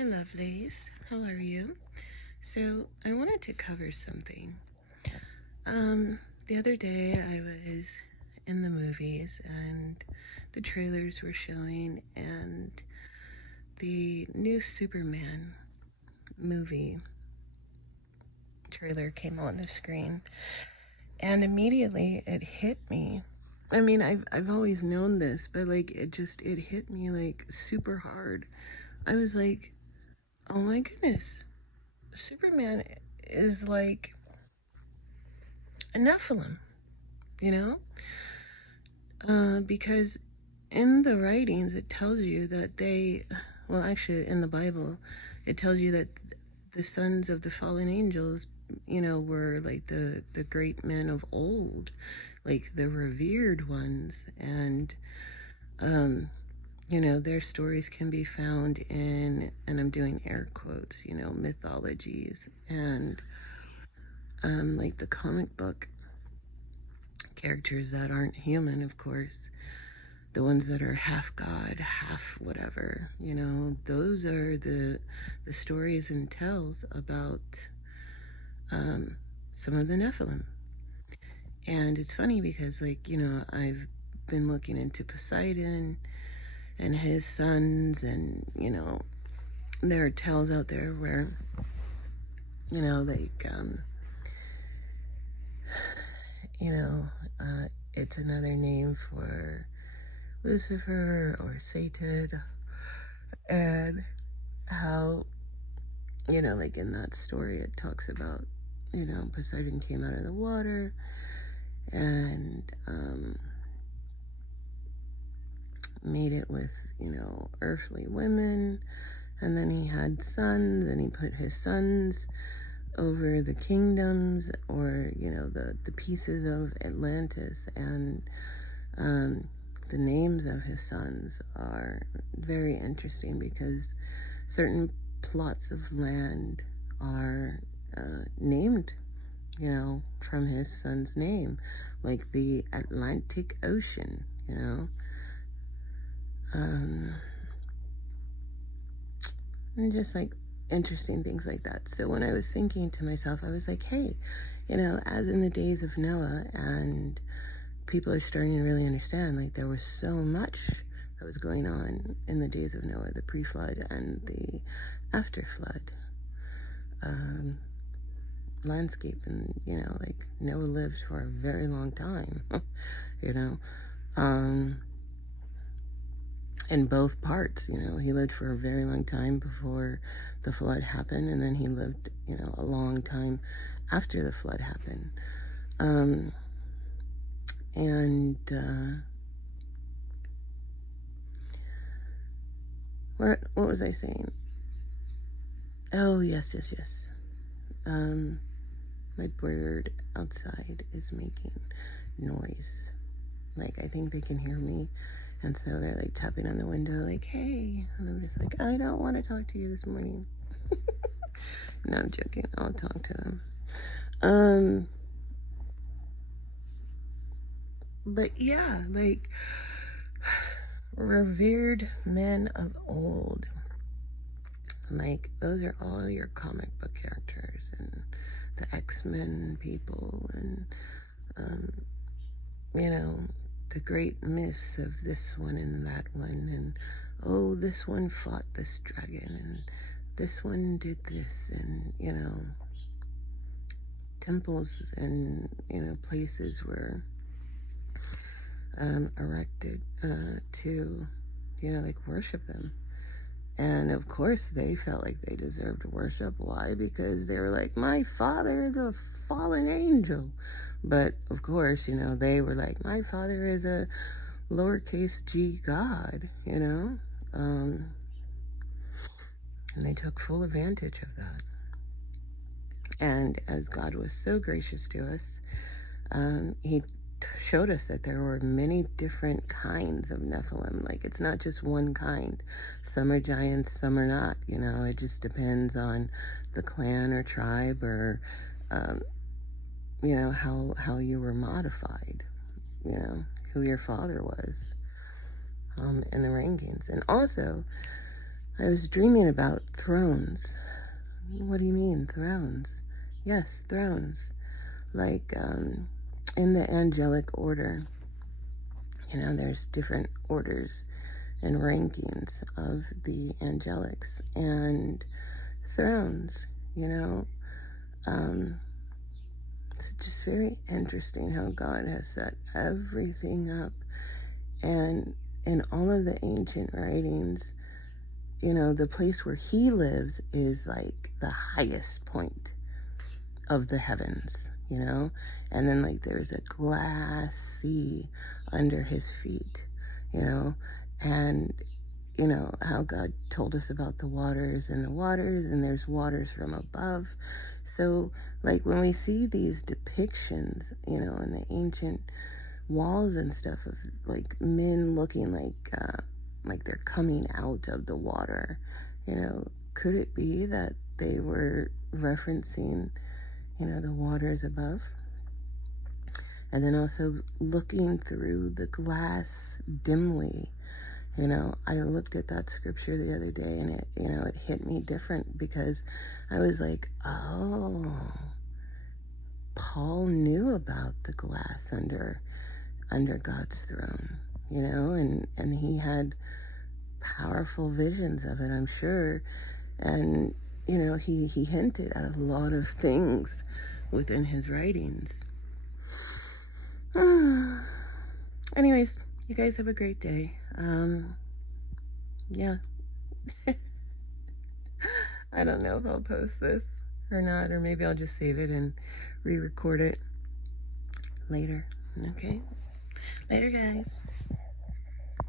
Hi lovelies, how are you? So I wanted to cover something. The other day I was in the movies and the trailers were showing, and the new SuperMan movie trailer came on the screen, and immediately it hit me. I mean, I've always known this, but like it hit me like super hard. I was like, oh my goodness, Superman is like a Nephilim, you know? Because in the writings it tells you that well, actually in the Bible, it tells you that the sons of the fallen angels, were like the great men of old, like the revered ones. And, their stories can be found in, and I'm doing air quotes, mythologies and, like the comic book characters that aren't human, of course, the ones that are half god, half whatever, those are the stories and tells about some of the Nephilim. And it's funny because, like, I've been looking into Poseidon and his sons, and there are tales out there where, like, it's another name for Lucifer or Satan, and how, like in that story, it talks about, Poseidon came out of the water and made it with, earthly women, and then he had sons, and he put his sons over the kingdoms, or the pieces of Atlantis, and the names of his sons are very interesting because certain plots of land are named, from his son's name, like the Atlantic Ocean, and just like interesting things like that. So when I was thinking to myself, I was like, hey, as in the days of Noah, and people are starting to really understand, like, there was so much that was going on in the days of Noah, the pre-flood and the after-flood landscape. And, like, Noah lived for a very long time, in both parts. He lived for a very long time before the flood happened, and then he lived, a long time after the flood happened. What was I saying? Oh, yes. My bird outside is making noise. Like, I think they can hear me, and so they're like tapping on the window like, hey, and I'm just like, I don't want to talk to you this morning. No, I'm joking. I'll talk to them. But yeah, like, revered men of old, like, those are all your comic book characters, and the X-Men people, and the great myths of this one and that one, and oh, this one fought this dragon, and this one did this, and temples and places were erected to like worship them. And of course they felt like they deserved worship. Why? Because they were like, my father is a fallen angel. But of course, they were like, my father is a lowercase g God, and they took full advantage of that. And as God was so gracious to us, he showed us that there were many different kinds of Nephilim. Like, it's not just one kind. Some are giants, some are not. It just depends on the clan or tribe, or how you were modified, who your father was, in the rankings. And also, I was dreaming about thrones. What do you mean, thrones? Yes, thrones. Like, in the angelic order, you know, there's different orders and rankings of the angelics and thrones, you know. It's just very interesting how God has set everything up. And in all of the ancient writings, you know, the place where he lives is like the highest point of the heavens, you know, and then like there's a glass sea under his feet, you know, and you know how God told us about the waters, and there's waters from above. So like when we see these depictions, you know, in the ancient walls and stuff of like men looking like they're coming out of the water, you know, could it be that they were referencing, you know, the waters above? And then also looking through the glass dimly, you know, I looked at that scripture the other day, and it, you know, it hit me different, because I was like, oh, Paul knew about the glass under God's throne, you know, and he had powerful visions of it, I'm sure. And, you know, he hinted at a lot of things within his writings. Anyways, you guys have a great day. Yeah. I don't know if I'll post this or not, or maybe I'll just save it and re-record it later. Okay? Later, guys.